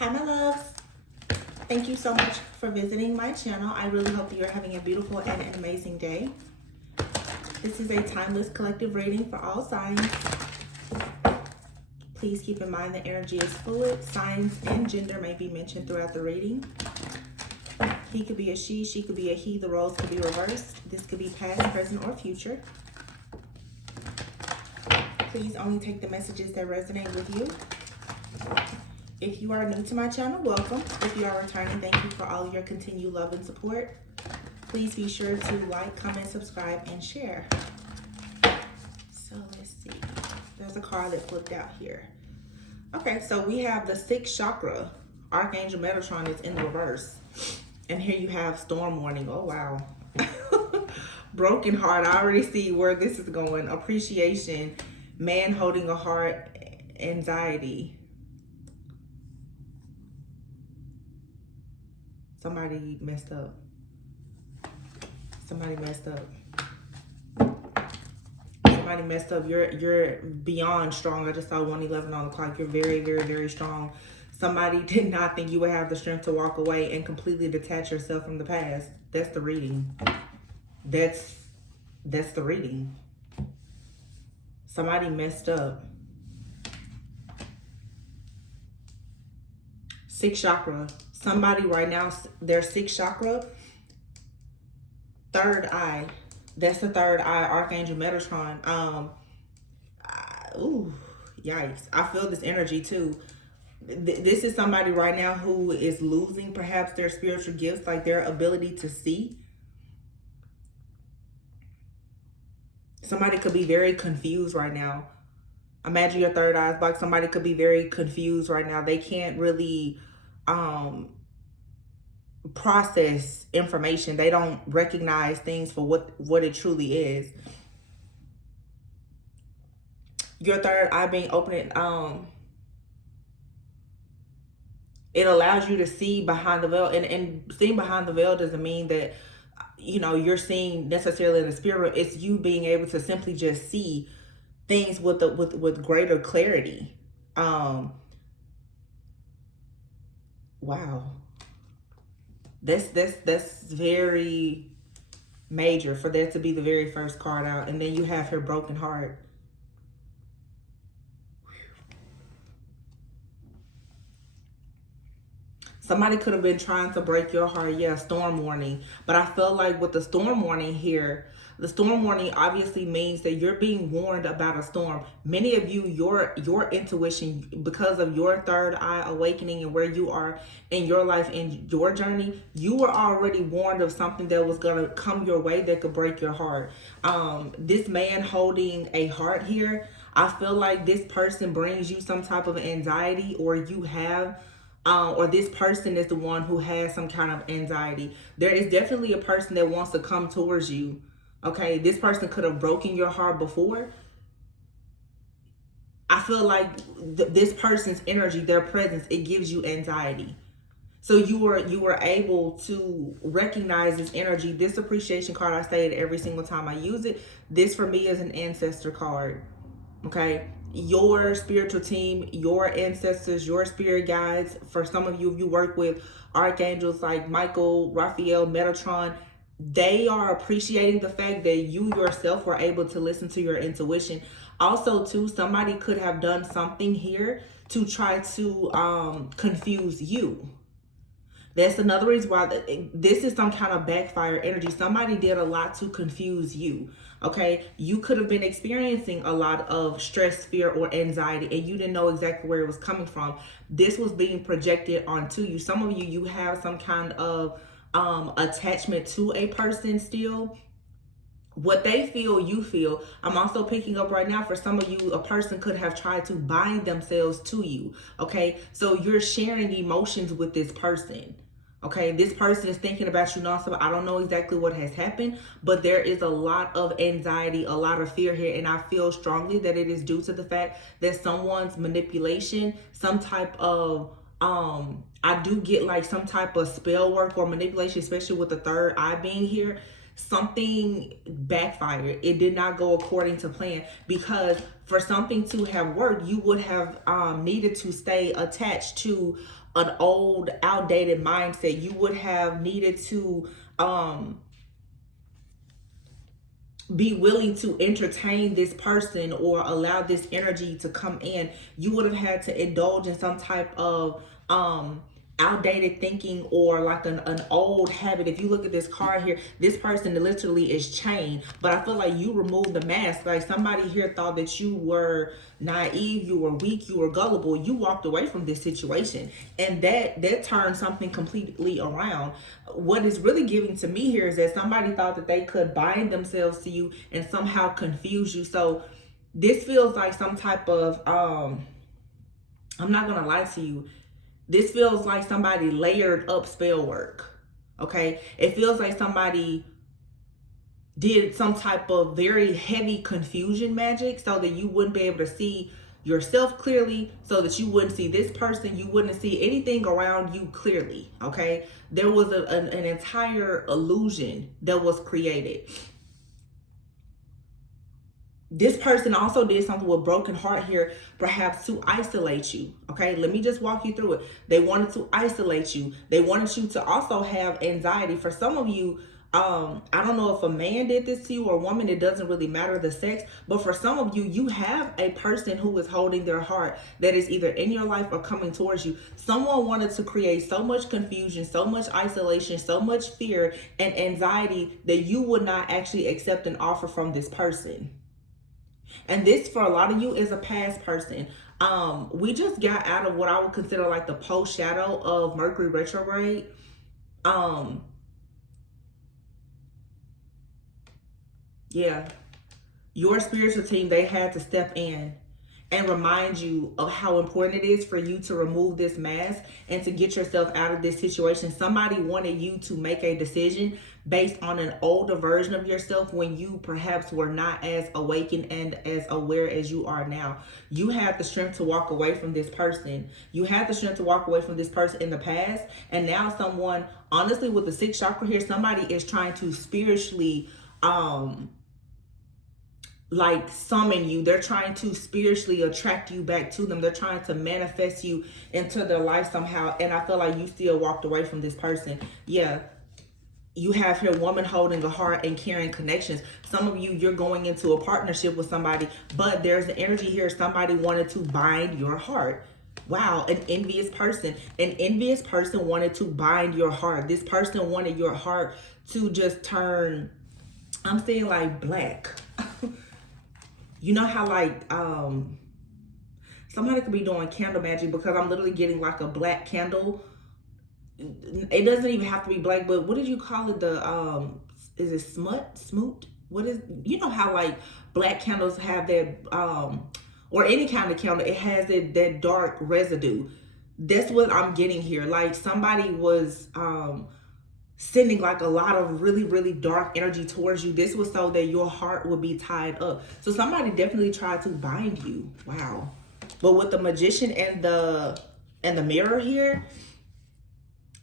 Hi, my loves. Thank you so much for visiting my channel. I really hope that you're having a beautiful and an amazing day. This is a timeless collective reading for all signs. Please keep in mind that energy is fluid. Signs and gender may be mentioned throughout the reading. He could be a she could be a he. The roles could be reversed. This could be past, present, or future. Please only take the messages that resonate with you. If you are new to my channel, welcome. If you are returning, thank you for all of your continued love and support. Please be sure to like, comment, subscribe, and share. So let's see. There's a card that flipped out here. Okay, so we have the 6th chakra. Archangel Metatron is in the reverse. And here you have storm warning. Oh, wow. Broken heart. I already see where this is going. Appreciation. Man holding a heart. Anxiety. Somebody messed up. Somebody messed up. Somebody messed up. You're beyond strong. I just saw 111 on the clock. You're very, very, very strong. Somebody did not think you would have the strength to walk away and completely detach yourself from the past. That's the reading. That's the reading. Somebody messed up. 6th chakra. Somebody right now, their 6th chakra, third eye. That's the third eye, Archangel Metatron. Ooh, yikes. I feel this energy too. This is somebody right now who is losing perhaps their spiritual gifts, like their ability to see. Somebody could be very confused right now. Imagine your third eye's blocked. Somebody could be very confused right now. They can't really process information. They don't recognize things for what it truly is. Your third eye being opened, it allows you to see behind the veil, and seeing behind the veil doesn't mean that you're seeing necessarily in the spirit. It's you being able to simply just see things with greater clarity. Wow. That's very major for that to be the very first card out. And then you have her broken heart. Somebody could have been trying to break your heart. Yeah, storm warning. But I feel like with the storm warning here, the storm warning obviously means that you're being warned about a storm. Many of you, your intuition, because of your third eye awakening and where you are in your life and your journey, you were already warned of something that was going to come your way that could break your heart. This man holding a heart here, I feel like this person brings you some type of anxiety, or you have or this person is the one who has some kind of anxiety. There is definitely a person that wants to come towards you. Okay, this person could have broken your heart before. I feel like this person's energy, their presence, it gives you anxiety. So you were able to recognize this energy. This appreciation card, I say it every single time I use it. This for me is an ancestor card. Okay, your spiritual team, your ancestors, your spirit guides. For some of you, if you work with archangels like Michael, Raphael, Metatron, they are appreciating the fact that you yourself were able to listen to your intuition. Also, too, somebody could have done something here to try to confuse you. That's another reason why this is some kind of backfire energy. Somebody did a lot to confuse you. Okay, you could have been experiencing a lot of stress, fear, or anxiety, and you didn't know exactly where it was coming from. This was being projected onto you. Some of you have some kind of attachment to a person still. What they feel, you feel. I'm also picking up right now, for some of you, a person could have tried to bind themselves to you. Okay, so you're sharing emotions with this person. Okay, this person is thinking about you nonstop. I don't know exactly what has happened, but there is a lot of anxiety, a lot of fear here. And I feel strongly that it is due to the fact that someone's manipulation, some type of, I do get like some type of spell work or manipulation, especially with the third eye being here. something backfired. It did not go according to plan, because for something to have worked, you would have needed to stay attached to an old, outdated mindset. You would have needed to be willing to entertain this person or allow this energy to come in. You would have had to indulge in some type of outdated thinking, or like an old habit. If you look at this card here, this person literally is chained, but I feel like you removed the mask. Like somebody here thought that you were naive, you were weak, you were gullible. You walked away from this situation, and that turned something completely around. What is really giving to me here is that somebody thought that they could bind themselves to you and somehow confuse you. So this feels like some type of I'm not gonna lie to you, this feels like somebody layered up spell work. Okay, it feels like somebody did some type of very heavy confusion magic so that you wouldn't be able to see yourself clearly, so that you wouldn't see this person, you wouldn't see anything around you clearly. Okay, there was an entire illusion that was created. This person also did something with broken heart here, perhaps to isolate you. Okay, let me just walk you through it. They wanted to isolate you. They wanted you to also have anxiety. For some of you, I don't know if a man did this to you or a woman, it doesn't really matter the sex, but for some of you, you have a person who is holding their heart that is either in your life or coming towards you. Someone wanted to create so much confusion, so much isolation, so much fear and anxiety that you would not actually accept an offer from this person. And this, for a lot of you, is a past person. We just got out of what I would consider like the post shadow of Mercury retrograde. Yeah, your spiritual team, they had to step in and remind you of how important it is for you to remove this mask and to get yourself out of this situation. Somebody wanted you to make a decision based on an older version of yourself when you perhaps were not as awakened and as aware as you are now. You had the strength to walk away from this person. You had the strength to walk away from this person in the past. And now someone, honestly, with the sixth chakra here, somebody is trying to spiritually like summon you. They're trying to spiritually attract you back to them. They're trying to manifest you into their life somehow. And I feel like you still walked away from this person. Yeah. You have here woman holding a heart and caring connections. Some of you, you're going into a partnership with somebody, but there's an energy here. Somebody wanted to bind your heart. Wow, an envious person. An envious person wanted to bind your heart. This person wanted your heart to just turn, I'm saying like black. You know how like somebody could be doing candle magic, because I'm literally getting like a black candle. It doesn't even have to be black, but what did you call it? The is it smoot? What is, you know how like black candles have that or any kind of candle, it has that dark residue. That's what I'm getting here. Like somebody was sending like a lot of really, really dark energy towards you. This was so that your heart would be tied up. So somebody definitely tried to bind you. Wow. But with the magician and the mirror here,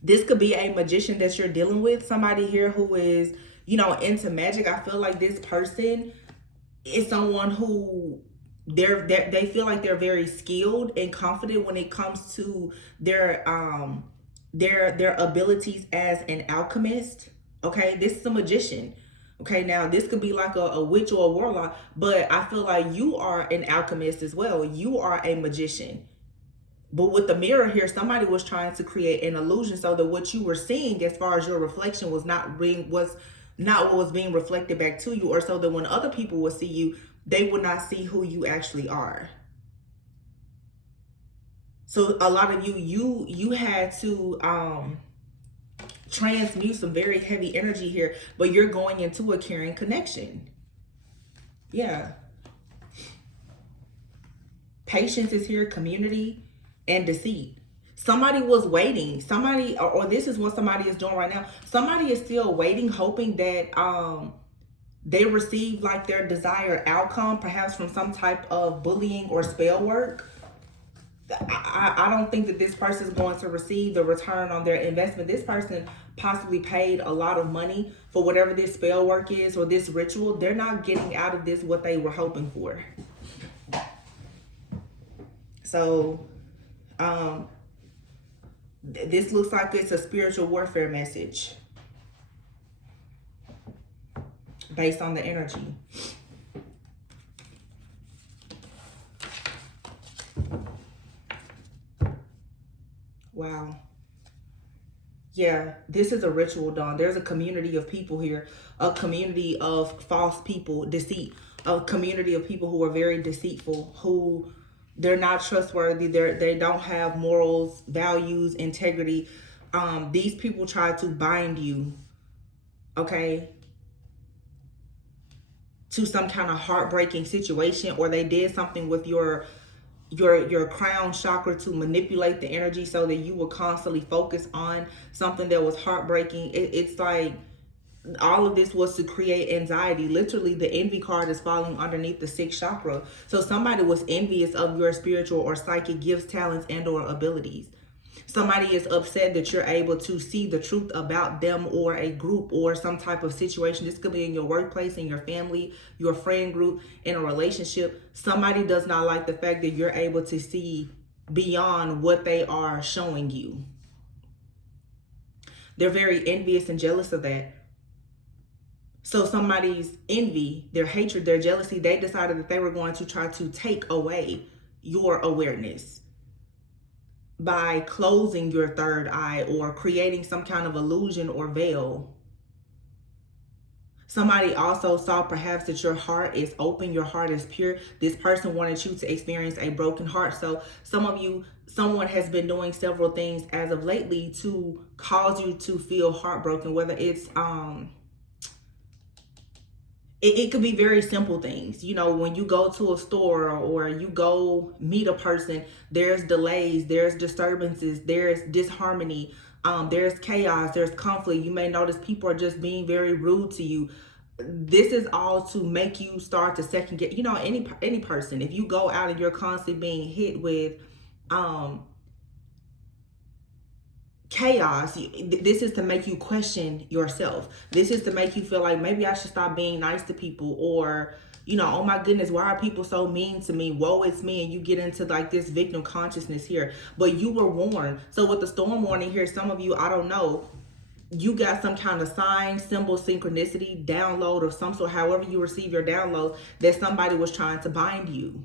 this could be a magician that you're dealing with. Somebody here who is, you know, into magic. I feel like this person is someone who they feel like they're very skilled and confident when it comes to their abilities as an alchemist. Okay, this is a magician. Okay, now this could be like a witch or a warlock, but I feel like you are an alchemist as well. You are a magician. But with the mirror here, somebody was trying to create an illusion so that what you were seeing as far as your reflection was not what was being reflected back to you, or so that when other people would see you, they would not see who you actually are. So a lot of you had to transmute some very heavy energy here, but you're going into a caring connection. Yeah. Patience is here, community, and deceit. Somebody was waiting. Somebody, or this is what somebody is doing right now. Somebody is still waiting, hoping that they receive like their desired outcome, perhaps from some type of bullying or spell work. I don't think that this person is going to receive the return on their investment. This person possibly paid a lot of money for whatever this spell work is or this ritual. They're not getting out of this what they were hoping for. So, this looks like it's a spiritual warfare message based on the energy. Wow. Yeah, this is a ritual done. There's a community of people here, a community of false people, deceit, a community of people who are very deceitful, who they're not trustworthy. They don't have morals, values, integrity. These people try to bind you, okay, to some kind of heartbreaking situation, or they did something with your crown chakra to manipulate the energy so that you will constantly focus on something that was heartbreaking. It's like all of this was to create anxiety. Literally, the envy card is falling underneath the sixth chakra. So somebody was envious of your spiritual or psychic gifts, talents, and or abilities. Somebody is upset that you're able to see the truth about them or a group or some type of situation. This could be in your workplace, in your family, your friend group, in a relationship. Somebody does not like the fact that you're able to see beyond what they are showing you. They're very envious and jealous of that. So somebody's envy, their hatred, their jealousy, they decided that they were going to try to take away your awareness by closing your third eye or creating some kind of illusion or veil. Somebody also saw perhaps that your heart is open, your heart is pure. This person wanted you to experience a broken heart. So some of you, someone has been doing several things as of lately to cause you to feel heartbroken, whether it's it could be very simple things. You know, when you go to a store or you go meet a person, there's delays, there's disturbances, there's disharmony, there's chaos, there's conflict. You may notice people are just being very rude to you. This is all to make you start to second guess. You know, any person, if you go out and you're constantly being hit with chaos, this is to make you question yourself. This is to make you feel like maybe I should stop being nice to people, or you know, oh my goodness, why are people so mean to me? Woe is me. And you get into like this victim consciousness here, but you were warned. So with the storm warning here, some of you, I don't know, you got some kind of sign, symbol, synchronicity, download of some sort, however you receive your download, that somebody was trying to bind you.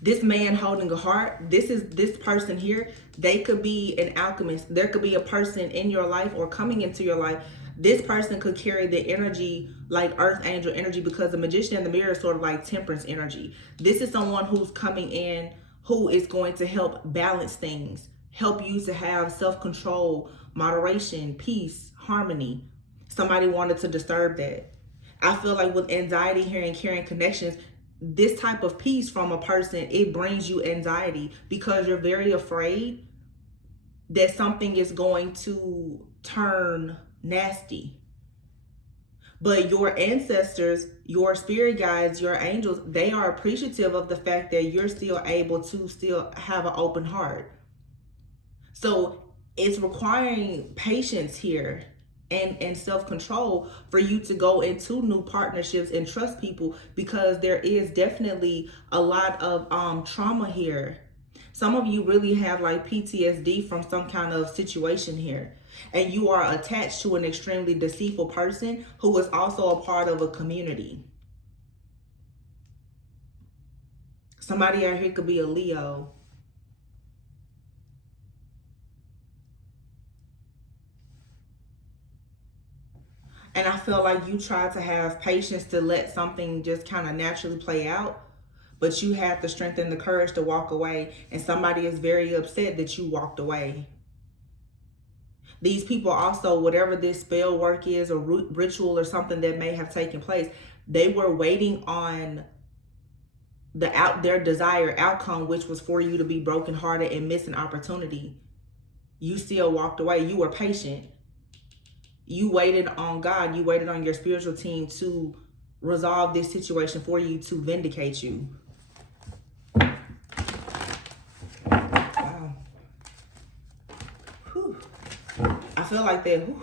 This man holding a heart, this person here, they could be an alchemist. There could be a person in your life or coming into your life. This person could carry the energy like earth angel energy, because the magician in the mirror is sort of like temperance energy. This is someone who's coming in who is going to help balance things, help you to have self-control, moderation, peace, harmony. Somebody wanted to disturb that. I feel like with anxiety here and carrying connections, this type of peace from a person, it brings you anxiety because you're very afraid that something is going to turn nasty. But your ancestors, your spirit guides, your angels, they are appreciative of the fact that you're still able to still have an open heart. So it's requiring patience here and self-control for you to go into new partnerships and trust people, because there is definitely a lot of trauma here. Some of you really have like PTSD from some kind of situation here, and you are attached to an extremely deceitful person who is also a part of a community. Somebody out here could be a Leo. And I feel like you try to have patience to let something just kind of naturally play out, but you have the strength and the courage to walk away, and somebody is very upset that you walked away. These people also, whatever this spell work is or ritual or something that may have taken place, they were waiting on their desired outcome, which was for you to be brokenhearted and miss an opportunity. You still walked away. You were patient. You waited on God. You waited on your spiritual team to resolve this situation for you, to vindicate you. Wow. Whew. I feel like that. Whew,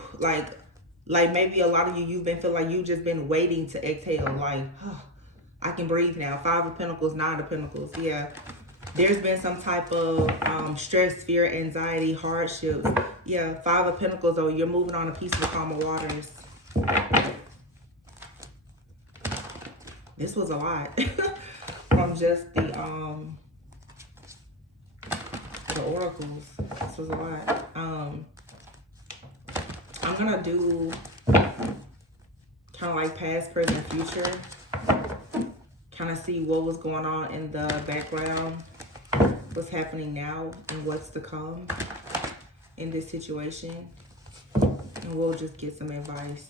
like maybe a lot of you've been feeling like you've just been waiting to exhale. Like, oh, I can breathe now. 5 of Pentacles, 9 of Pentacles. Yeah. There's been some type of stress, fear, anxiety, hardships. Yeah, 5 of Pentacles, though. You're moving on a piece of calmer waters. This was a lot. From just the oracles. This was a lot. I'm going to do kind of like past, present, future. Kind of see what was going on in the background. What's happening now and what's to come in this situation, and we'll just get some advice.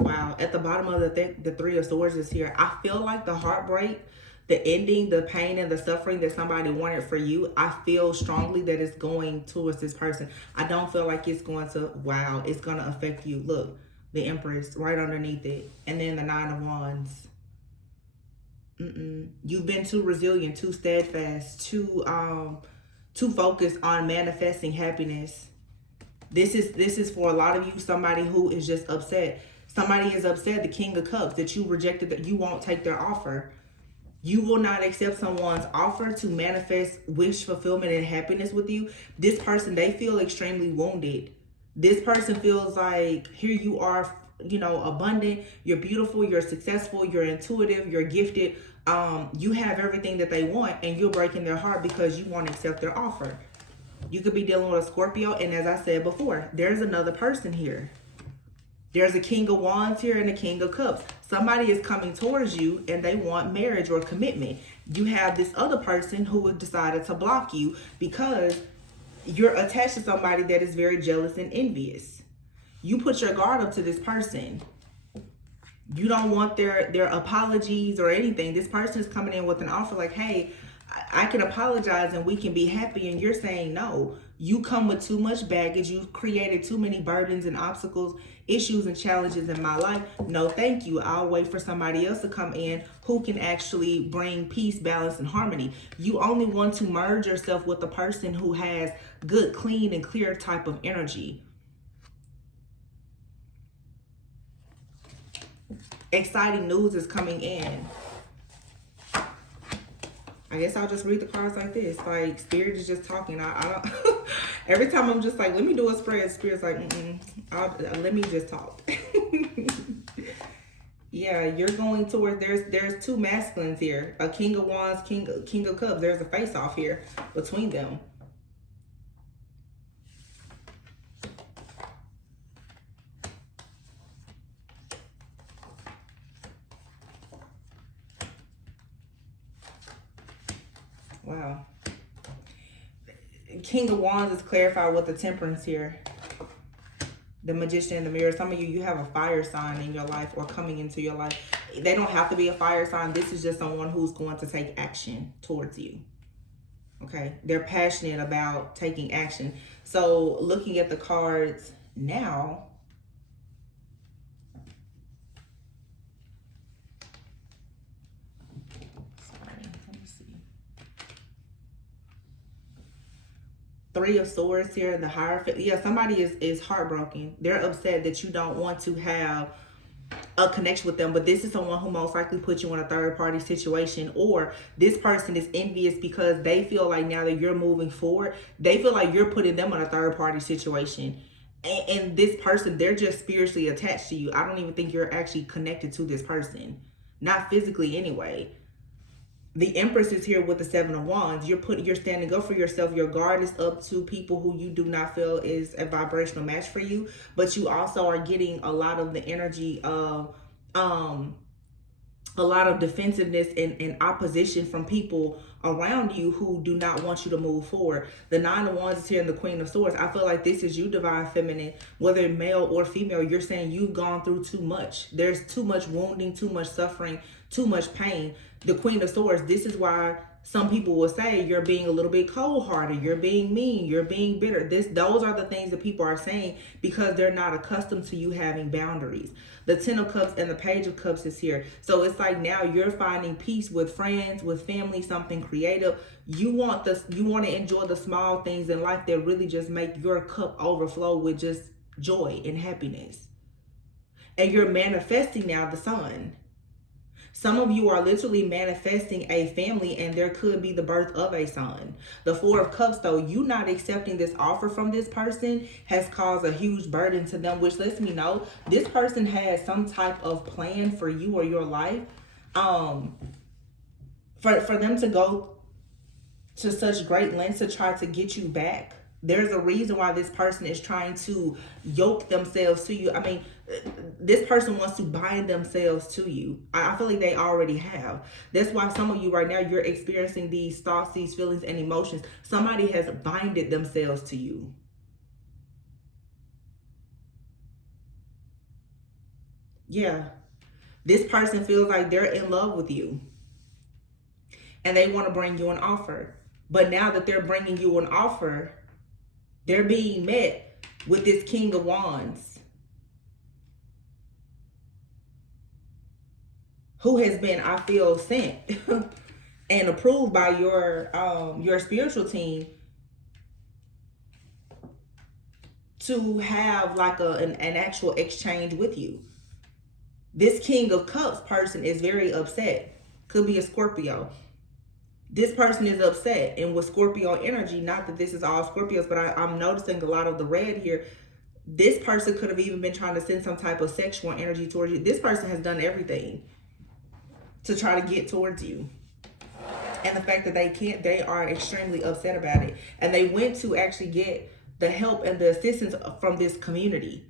Wow, at the bottom of the 3 of Swords is here. I feel like the heartbreak, the ending, the pain and the suffering that somebody wanted for you, I feel strongly that it's going towards this person. I don't feel like it's going to, wow, it's going to affect you. Look, the Empress right underneath it, and then the 9 of Wands. You've been too resilient, too steadfast, too focused on manifesting happiness. This is for a lot of you, somebody who is just upset. Somebody is upset, the King of Cups, that you rejected, that you won't take their offer. You will not accept someone's offer to manifest wish fulfillment and happiness with you. This person, they feel extremely wounded. This person feels like, here you are, you know, abundant, you're beautiful, you're successful, you're intuitive, you're gifted. You have everything that they want, and you're breaking their heart because you won't accept their offer. You could be dealing with a Scorpio, and as I said before, there's another person here. There's a King of Wands here and a King of Cups. Somebody is coming towards you and they want marriage or commitment. You have this other person who has decided to block you because you're attached to somebody that is very jealous and envious. You put your guard up to this person. You don't want their apologies or anything. This person is coming in with an offer like, hey, I can apologize and we can be happy. And you're saying no. You come with too much baggage. You've created too many burdens and obstacles, issues and challenges in my life. No, thank you. I'll wait for somebody else to come in who can actually bring peace, balance, and harmony. You only want to merge yourself with a person who has good, clean, and clear type of energy. Exciting news is coming in. I guess I'll just read the cards like this. Like, Spirit is just talking. I don't. Every time I'm just like, let me do a spread. Spirit's like, let me just talk. Yeah, you're going towards. There's 2 masculines here. A King of Wands, King of Cups. There's a face off here between them. Wow. King of Wands is clarified with the Temperance here. The Magician in the Mirror. Some of you have a fire sign in your life or coming into your life. They don't have to be a fire sign. This is just someone who's going to take action towards you. Okay? They're passionate about taking action. So looking at the cards now, Three of Swords here, the Hierophant. Yeah, somebody is heartbroken. They're upset that you don't want to have a connection with them, but this is someone who most likely put you in a third-party situation, or this person is envious because they feel like now that you're moving forward, they feel like you're putting them in a third-party situation. And this person, they're just spiritually attached to you. I don't even think you're actually connected to this person. Not physically anyway. The Empress is here with the 7 of Wands. You're standing up for yourself. Your guard is up to people who you do not feel is a vibrational match for you. But you also are getting a lot of the energy of a lot of defensiveness and opposition from people around you who do not want you to move forward. The 9 of Wands is here and the Queen of Swords. I feel like this is you, Divine Feminine, whether male or female. You're saying you've gone through too much. There's too much wounding, too much suffering, too much pain. The Queen of Swords, this is why some people will say you're being a little bit cold-hearted, you're being mean, you're being bitter. Those are the things that people are saying because they're not accustomed to you having boundaries. The Ten of Cups and the Page of Cups is here. So it's like now you're finding peace with friends, with family, something creative. You want to enjoy the small things in life that really just make your cup overflow with just joy and happiness. And you're manifesting now the Sun. Some of you are literally manifesting a family, and there could be the birth of a son. The Four of Cups, though, you not accepting this offer from this person has caused a huge burden to them, which lets me know this person has some type of plan for you or your life. For them to go to such great lengths to try to get you back. There's a reason why this person is trying to yoke themselves to you. I mean, this person wants to bind themselves to you. I feel like they already have. That's why some of you right now, you're experiencing these thoughts, these feelings, and emotions. Somebody has binded themselves to you. Yeah. This person feels like they're in love with you. And they want to bring you an offer. But now that they're bringing you an offer, they're being met with this King of Wands, who has been, I feel, sent and approved by your spiritual team to have like an actual exchange with you. This King of Cups person is very upset. Could be a Scorpio. This person is upset, and with Scorpio energy, not that this is all Scorpios, but I'm noticing a lot of the red here. This person could have even been trying to send some type of sexual energy towards you. This person has done everything to try to get towards you. And the fact that they can't, they are extremely upset about it. And they went to actually get the help and the assistance from this community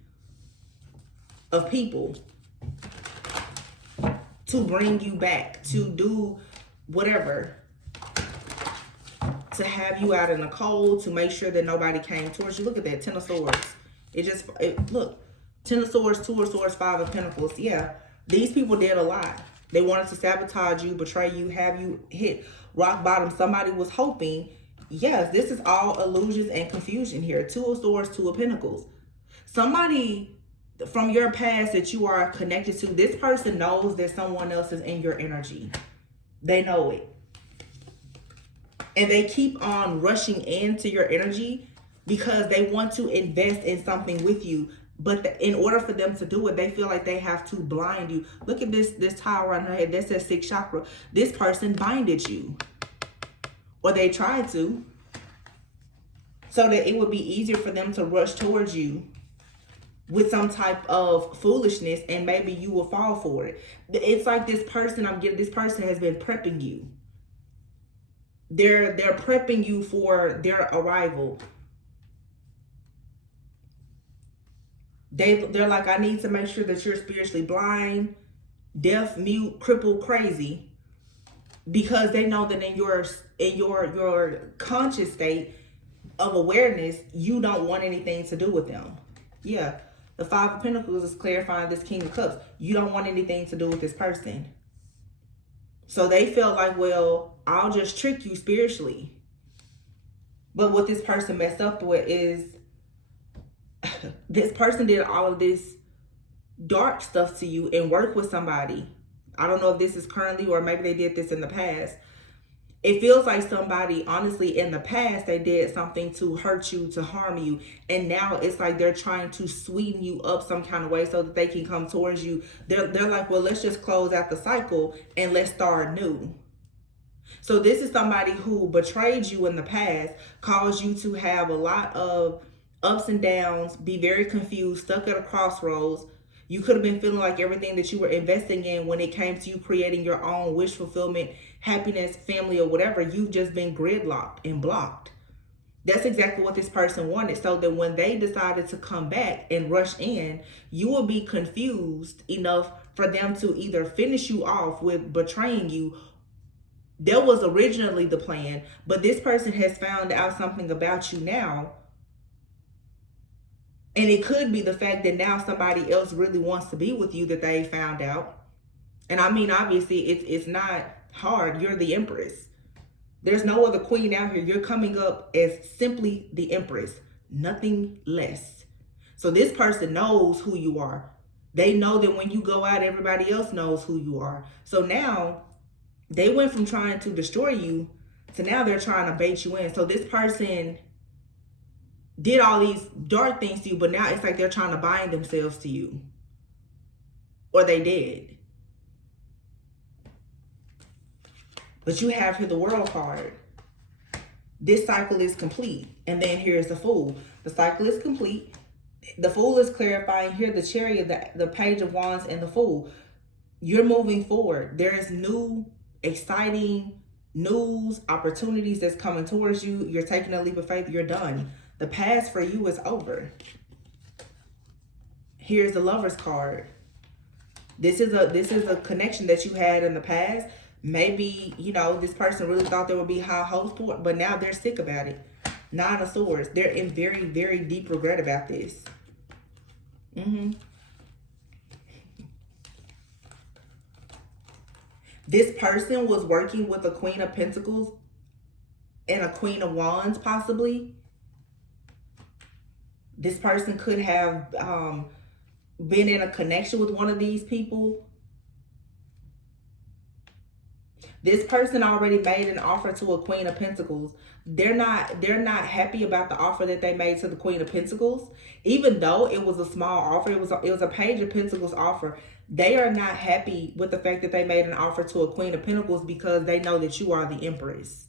of people to bring you back, to do whatever, to have you out in the cold, to make sure that nobody came towards you. Look at that, Ten of Swords. Look, Ten of Swords, Two of Swords, Five of Pentacles. Yeah, these people did a lot. They wanted to sabotage you, betray you, have you hit rock bottom. Somebody was hoping. Yes, this is all illusions and confusion here. Two of Swords, Two of Pentacles. Somebody from your past that you are connected to, this person knows that someone else is in your energy. They know it. And they keep on rushing into your energy because they want to invest in something with you. But in order for them to do it, they feel like they have to blind you. Look at this tile around her head. That says sixth chakra. This person binded you. Or they tried to. So that it would be easier for them to rush towards you with some type of foolishness, and maybe you will fall for it. It's like this person this person has been prepping you. They're prepping you for their arrival. They're like, I need to make sure that you're spiritually blind, deaf, mute, crippled, crazy, because they know that in your conscious state of awareness, you don't want anything to do with them. Yeah, the Five of Pentacles is clarifying this King of Cups. You don't want anything to do with this person. So they felt like, well, I'll just trick you spiritually. But what this person messed up with is this person did all of this dark stuff to you and worked with somebody. I don't know if this is currently, or maybe they did this in the past. It feels like somebody, honestly, in the past, they did something to hurt you, to harm you. And now it's like they're trying to sweeten you up some kind of way so that they can come towards you. They're like, well, let's just close out the cycle and let's start new. So this is somebody who betrayed you in the past, caused you to have a lot of ups and downs, be very confused, stuck at a crossroads. You could have been feeling like everything that you were investing in when it came to you creating your own wish fulfillment, happiness, family, or whatever, you've just been gridlocked and blocked. That's exactly what this person wanted, so that when they decided to come back and rush in, you will be confused enough for them to either finish you off with betraying you. That was originally the plan, but this person has found out something about you now. And it could be the fact that now somebody else really wants to be with you that they found out. And I mean, obviously, it's not hard. You're the Empress. There's no other queen out here. You're coming up as simply the empress, nothing less. So this person knows who you are. They know that when you go out, everybody else knows who you are. So now they went from trying to destroy you to now they're trying to bait you in. So this person did all these dark things to you, but now it's like they're trying to bind themselves to you. Or they did. But you have here the World card. This cycle is complete. And then here's the Fool. The cycle is complete. The Fool is clarifying. Here the Chariot, the Page of Wands, and the Fool. You're moving forward. There is new, exciting news, opportunities that's coming towards you. You're taking a leap of faith. You're done. The past for you is over. Here's the Lover's card. This is a connection that you had in the past. Maybe, you know, this person really thought there would be high hopes for it, but now they're sick about it. Nine of Swords. They're in very, very deep regret about this. This person was working with a Queen of Pentacles and a Queen of Wands, possibly. This person could have been in a connection with one of these people. This person already made an offer to a Queen of Pentacles. They're not happy about the offer that they made to the Queen of Pentacles. Even though it was a small offer, it was a Page of Pentacles offer. They are not happy with the fact that they made an offer to a Queen of Pentacles because they know that you are the Empress.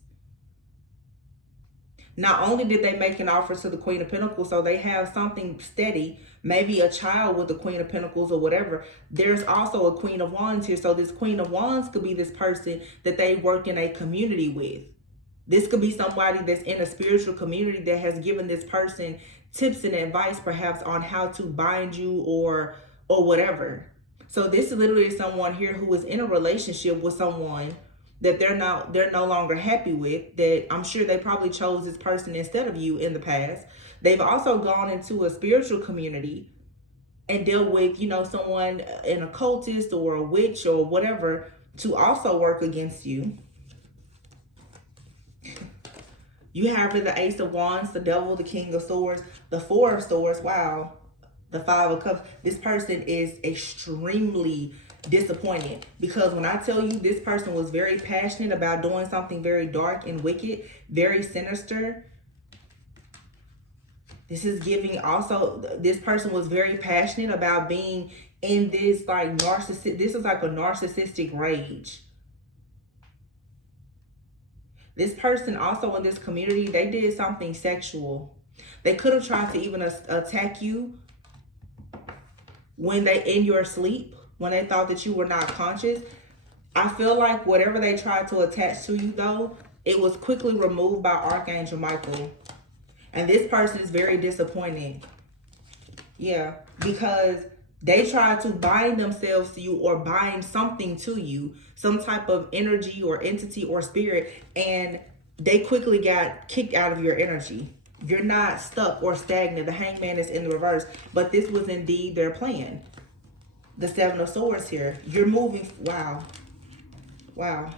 Not only did they make an offer to the Queen of Pentacles, so they have something steady, maybe a child with the Queen of Pentacles or whatever. There's also a Queen of Wands here. So this Queen of Wands could be this person that they work in a community with. This could be somebody that's in a spiritual community that has given this person tips and advice, perhaps on how to bind you or whatever. So this literally is someone here who is in a relationship with someone that they're no longer happy with, that I'm sure they probably chose this person instead of you in the past. They've also gone into a spiritual community and dealt with, you know, someone, an occultist or a witch or whatever, to also work against you. You have the Ace of Wands, the Devil, the King of Swords, the Four of Swords, wow, the Five of Cups. This person is extremely disappointed, because when I tell you this person was very passionate about doing something very dark and wicked, very sinister, this is giving also, this person was very passionate about being in this like narcissistic, this is like a narcissistic rage. This person also in this community, they did something sexual. They could have tried to even attack you when they in your sleep, when they thought that you were not conscious. I feel like whatever they tried to attach to you, though, it was quickly removed by Archangel Michael. And this person is very disappointed. Yeah, because they tried to bind themselves to you or bind something to you, some type of energy or entity or spirit, and they quickly got kicked out of your energy. You're not stuck or stagnant. The Hangman is in the reverse, but this was indeed their plan. The Seven of Swords here. You're moving. Wow. Wow.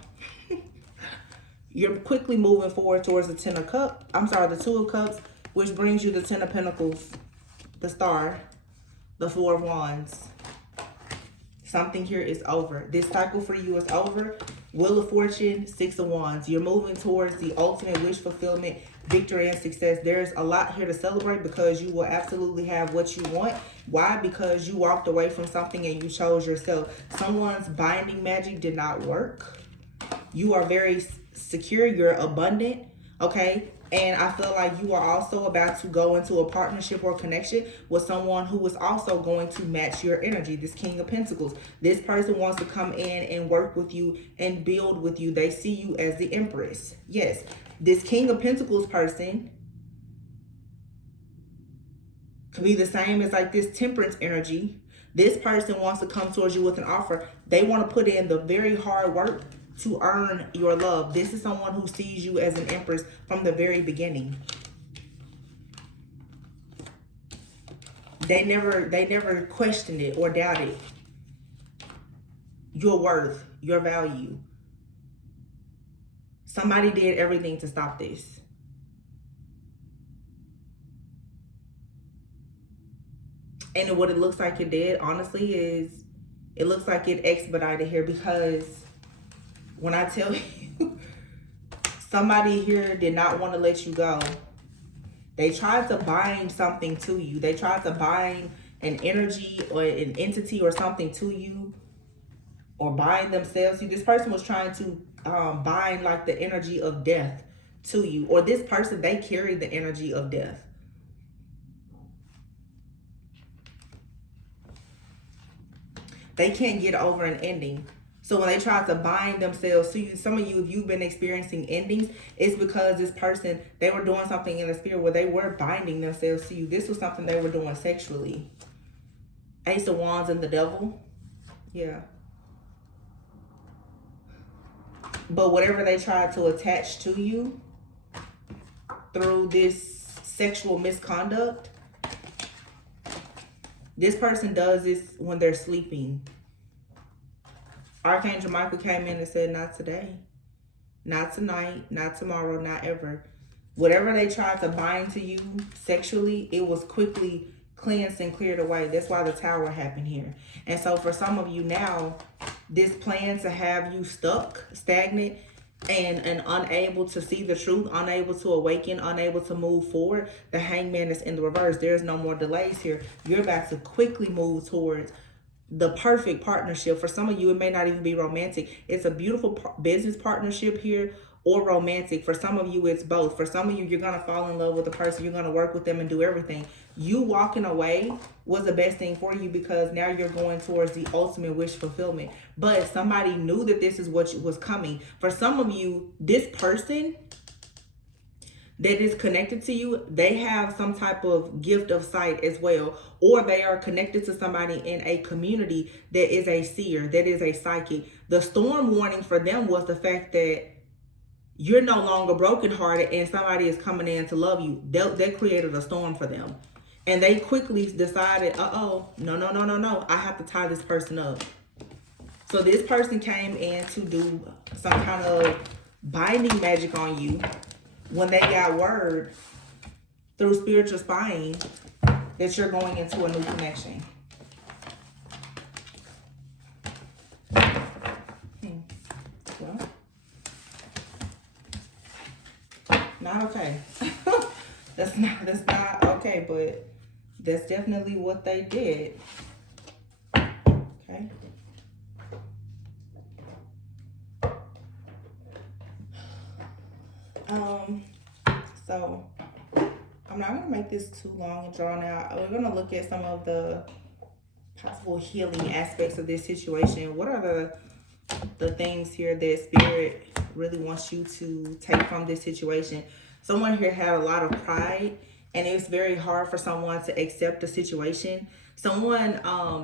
You're quickly moving forward towards the Ten of Cups. I'm sorry, the Two of Cups, which brings you the Ten of Pentacles, the Star, the Four of Wands. Something here is over. This cycle for you is over. Wheel of Fortune, Six of Wands. You're moving towards the ultimate wish fulfillment, victory, and success. There's a lot here to celebrate because you will absolutely have what you want. Why? Because you walked away from something and you chose yourself. Someone's binding magic did not work. You are very secure. You're abundant. Okay? And I feel like you are also about to go into a partnership or connection with someone who is also going to match your energy. This King of Pentacles. This person wants to come in and work with you and build with you. They see you as the Empress. Yes. This King of Pentacles person could be the same as like this Temperance energy. This person wants to come towards you with an offer. They want to put in the very hard work to earn your love. This is someone who sees you as an Empress from the very beginning. They never questioned it or doubted your worth, your value. Somebody did everything to stop this. And what it looks like it did, honestly, is it looks like it expedited here, because when I tell you, somebody here did not want to let you go. They tried to bind something to you. They tried to bind an energy or an entity or something to you, or bind themselves. See, this person was trying to bind like the energy of death to you, or this person, they carried the energy of death. They can't get over an ending. So when they try to bind themselves to you, some of you, if you've been experiencing endings, it's because this person, they were doing something in the spirit where they were binding themselves to you. This was something they were doing sexually. Ace of Wands and the Devil. Yeah. But whatever they tried to attach to you through this sexual misconduct, this person does this when they're sleeping. Archangel Michael came in and said, not today, not tonight, not tomorrow, not ever. Whatever they tried to bind to you sexually, it was quickly cleansed and cleared away. That's why the Tower happened here. And so for some of you now, this plan to have you stuck, stagnant, and unable to see the truth, unable to awaken, unable to move forward, the Hangman is in the reverse. There's no more delays here. You're about to quickly move towards the perfect partnership. For some of you, it may not even be romantic. It's a beautiful business partnership here, or romantic. For some of you, it's both. For some of you, you're going to fall in love with the person. You're going to work with them and do everything. You walking away was the best thing for you, because now you're going towards the ultimate wish fulfillment. But somebody knew that this is what was coming. For some of you, this person that is connected to you, they have some type of gift of sight as well, or they are connected to somebody in a community that is a seer, that is a psychic. The storm warning for them was the fact that you're no longer brokenhearted and somebody is coming in to love you. They created a storm for them. And they quickly decided, no, I have to tie this person up. So this person came in to do some kind of binding magic on you when they got word through spiritual spying that you're going into a new connection. Well, not okay. That's not okay, but that's definitely what they did. Okay. So I'm not gonna make this too long and drawn out. We're gonna look at some of the possible healing aspects of this situation. What are the things here that Spirit really wants you to take from this situation? Someone here had a lot of pride, and it's very hard for someone to accept the situation. Someone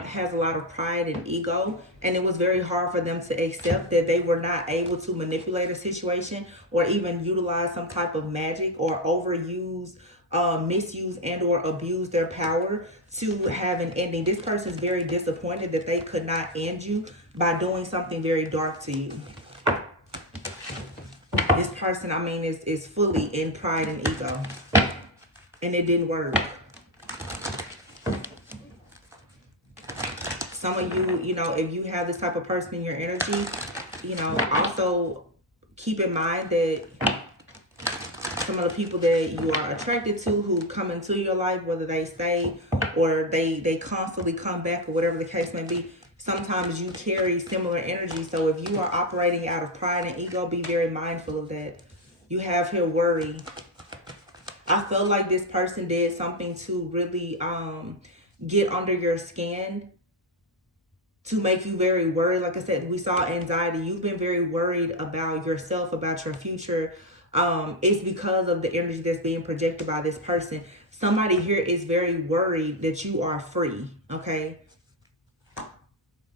has a lot of pride and ego, and it was very hard for them to accept that they were not able to manipulate a situation or even utilize some type of magic or overuse, misuse, and or abuse their power to have an ending. This person is very disappointed that they could not end you by doing something very dark to you. This person, is fully in pride and ego, and it didn't work. Some of you, if you have this type of person in your energy, also keep in mind that some of the people that you are attracted to who come into your life, whether they stay or they constantly come back or whatever the case may be, sometimes you carry similar energy. So if you are operating out of pride and ego, be very mindful of that. You have here worry. I feel like this person did something to really get under your skin, to make you very worried. Like I said, we saw anxiety. You've been very worried about yourself, about your future. It's because of the energy that's being projected by this person. Somebody here is very worried that you are free, okay?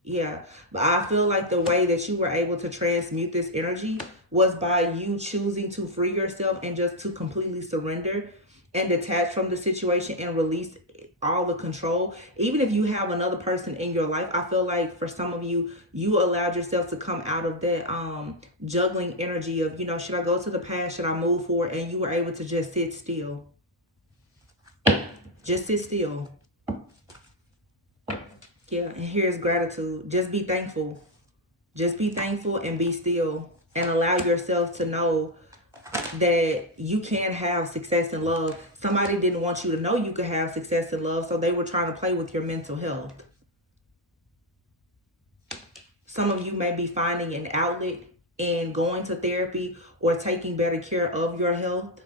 Yeah, but I feel like the way that you were able to transmute this energy was by you choosing to free yourself and just to completely surrender and detach from the situation and release all the control. Even if you have another person in your life, I feel like for some of you, you allowed yourself to come out of that juggling energy of, you know, should I go to the past, should I move forward, and you were able to just sit still. Just sit still. Yeah, and here's gratitude. Just be thankful. Just be thankful and be still, and allow yourself to know that you can have success in love. Somebody didn't want you to know you could have success in love, so they were trying to play with your mental health. Some of you may be finding an outlet in going to therapy or taking better care of your health.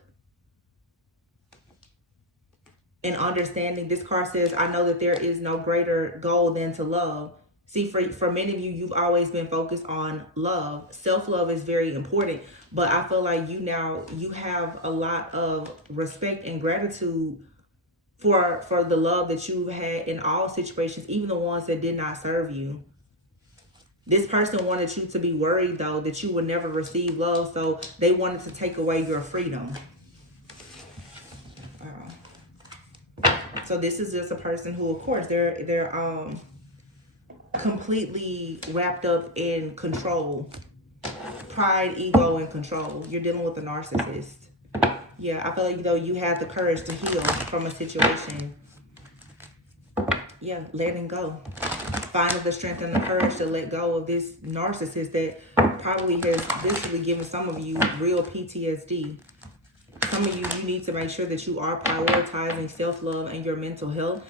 And understanding, this card says, I know that there is no greater goal than to love. See, for many of you, you've always been focused on love. Self-love is very important, but I feel like you have a lot of respect and gratitude for the love that you've had in all situations, even the ones that did not serve you. This person wanted you to be worried, though, that you would never receive love, so they wanted to take away your freedom. So this is just a person who, of course, they're completely wrapped up in control, pride, ego, and control. You're dealing with a narcissist. Yeah, I feel like, though, you have the courage to heal from a situation. Yeah, letting go. Finding the strength and the courage to let go of this narcissist that probably has literally given some of you real PTSD. Some of you need to make sure that you are prioritizing self-love and your mental health.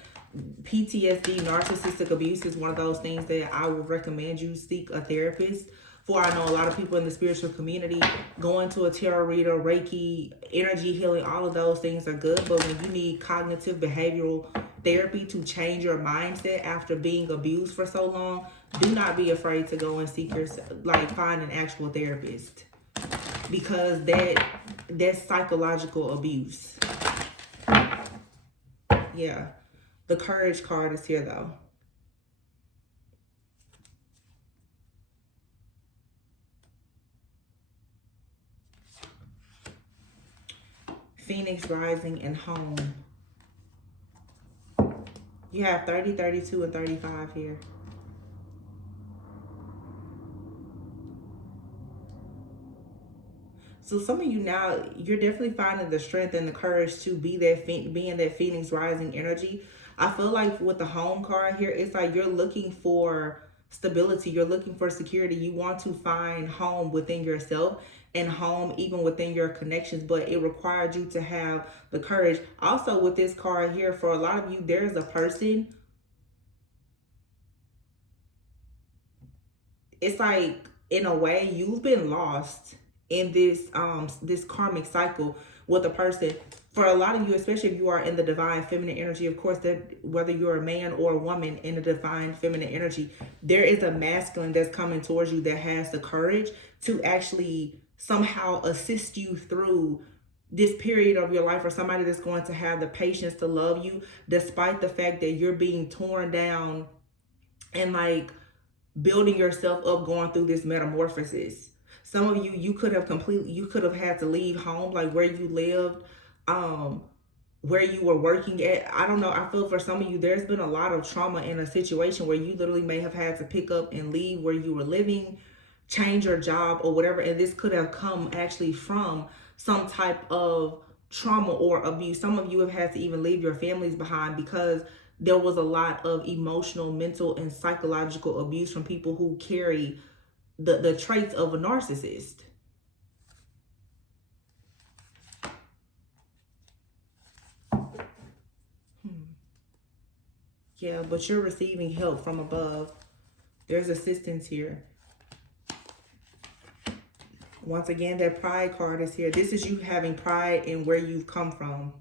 PTSD, narcissistic abuse, is one of those things that I would recommend you seek a therapist for. I know a lot of people in the spiritual community, going to a tarot reader, Reiki, energy healing, all of those things are good. But when you need cognitive behavioral therapy to change your mindset after being abused for so long, do not be afraid to go and seek find an actual therapist, because that's psychological abuse. Yeah. The courage card is here, though. Phoenix rising and home. You have 30, 32, and 35 here. So some of you now, you're definitely finding the strength and the courage to be that, being that Phoenix rising energy. I feel like with the home card here, it's like you're looking for stability. You're looking for security. You want to find home within yourself and home even within your connections, but it required you to have the courage. Also with this card here, for a lot of you, there's a person. It's like, in a way, you've been lost in this karmic cycle with a person. For a lot of you, especially if you are in the divine feminine energy, of course, that whether you're a man or a woman in the divine feminine energy, there is a masculine that's coming towards you that has the courage to actually somehow assist you through this period of your life, or somebody that's going to have the patience to love you despite the fact that you're being torn down and like building yourself up, going through this metamorphosis. Some of you, you could have had to leave home, like where you lived, where you were working at. I don't know. I feel for some of you, there's been a lot of trauma in a situation where you literally may have had to pick up and leave where you were living, change your job or whatever. And this could have come actually from some type of trauma or abuse. Some of you have had to even leave your families behind because there was a lot of emotional, mental, and psychological abuse from people who carry the traits of a narcissist. Yeah, but you're receiving help from above. There's assistance here. Once again, that pride card is here. This is you having pride in where you've come from,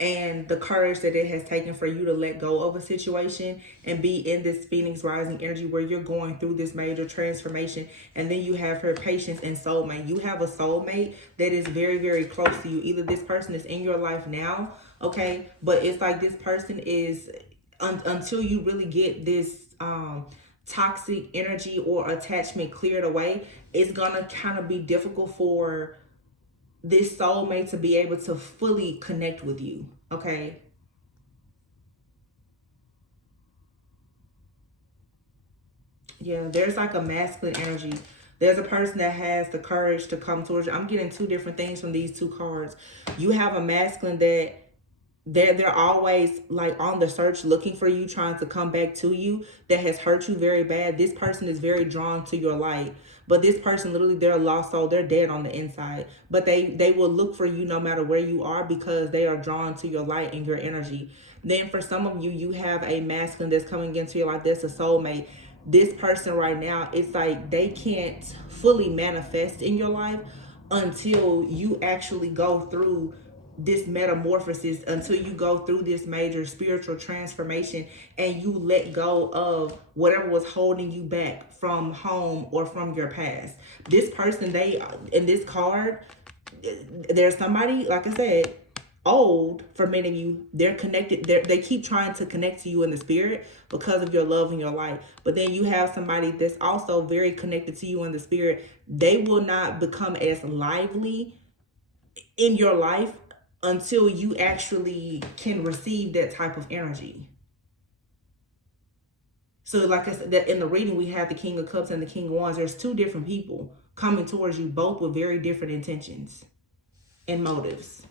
and the courage that it has taken for you to let go of a situation and be in this Phoenix rising energy where you're going through this major transformation. And then you have her patience and soulmate. You have a soulmate that is very, very close to you. Either this person is in your life now, okay, but it's like this person is, until you really get this toxic energy or attachment cleared away, it's gonna kind of be difficult for this soulmate to be able to fully connect with you, okay? Yeah, there's like a masculine energy. There's a person that has the courage to come towards you. I'm getting two different things from these two cards. You have a masculine that they're always like on the search looking for you, trying to come back to you, that has hurt you very bad. This person is very drawn to your light, but this person literally, they're a lost soul, they're dead on the inside, but they will look for you no matter where you are because they are drawn to your light and your energy. Then for some of you, you have a masculine that's coming into your life, that's a soulmate. This person right now, it's like they can't fully manifest in your life until you actually go through this metamorphosis, until you go through this major spiritual transformation and you let go of whatever was holding you back from home or from your past. This person, they, in this card, there's somebody, like I said, old for many of you. They're connected, they keep trying to connect to you in the spirit because of your love and your life. But then you have somebody that's also very connected to you in the spirit. They will not become as lively in your life until you actually can receive that type of energy. So like I said, that in the reading, we have the King of Cups and the King of Wands. There's two different people coming towards you, both with very different intentions and motives.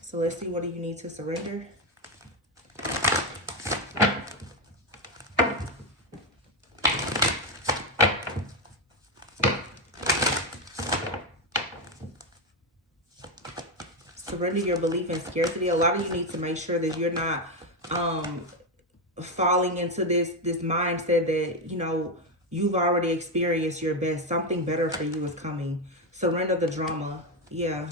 So let's see, what do you need to surrender? Surrender your belief in scarcity. A lot of you need to make sure that you're not falling into this mindset that, you know, you've already experienced your best. Something better for you is coming. Surrender the drama. Yeah.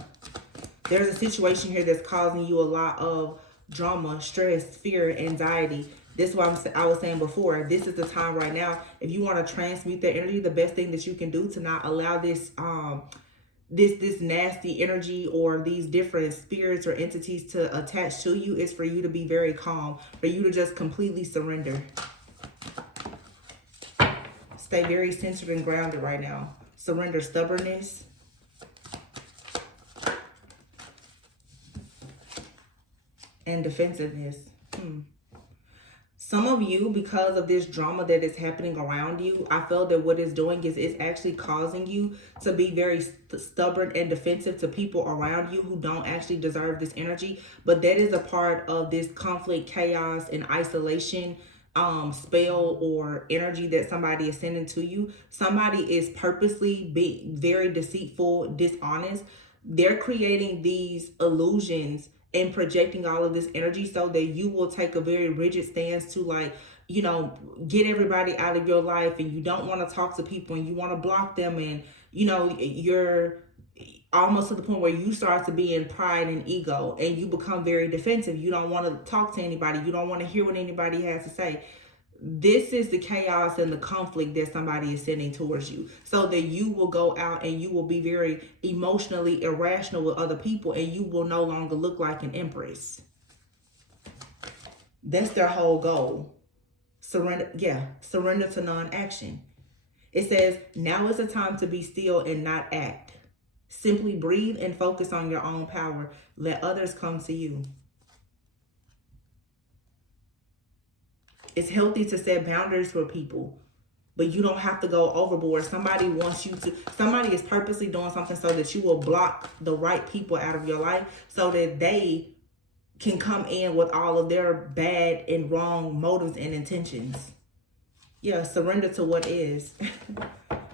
There's a situation here that's causing you a lot of drama, stress, fear, anxiety. This is what I was saying before. This is the time right now. If you want to transmute that energy, the best thing that you can do to not allow this this nasty energy or these different spirits or entities to attach to you is for you to be very calm, for you to just completely surrender. Stay very centered and grounded right now. Surrender stubbornness. And defensiveness. Some of you, because of this drama that is happening around you, I feel that what it's doing is it's actually causing you to be very stubborn and defensive to people around you who don't actually deserve this energy. But that is a part of this conflict, chaos, and isolation spell or energy that somebody is sending to you. Somebody is purposely being very deceitful, dishonest. They're creating these illusions and projecting all of this energy so that you will take a very rigid stance to, like, you know, get everybody out of your life, and you don't want to talk to people and you want to block them, and you know, you're almost to the point where you start to be in pride and ego and you become very defensive. You don't want to talk to anybody. You don't want to hear what anybody has to say. This is the chaos and the conflict that somebody is sending towards you, so that you will go out and you will be very emotionally irrational with other people, and you will no longer look like an empress. That's their whole goal. Surrender, yeah, surrender to non-action. It says, now is the time to be still and not act. Simply breathe and focus on your own power. Let others come to you. It's healthy to set boundaries for people, but you don't have to go overboard. Somebody wants you to, somebody is purposely doing something so that you will block the right people out of your life so that they can come in with all of their bad and wrong motives and intentions. Yeah, surrender to what is.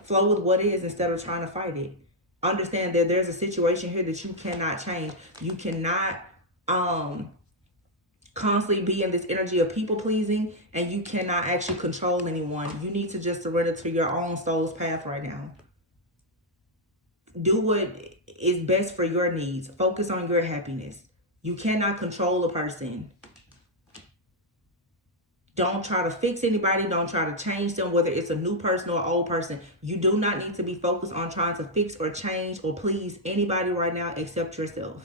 Flow with what is instead of trying to fight it. Understand that there's a situation here that you cannot change. You cannot constantly be in this energy of people pleasing, and you cannot actually control anyone. You need to just surrender to your own soul's path right now. Do what is best for your needs. Focus on your happiness. You cannot control a person. Don't try to fix anybody. Don't try to change them, whether it's a new person or an old person. You do not need to be focused on trying to fix or change or please anybody right now except yourself.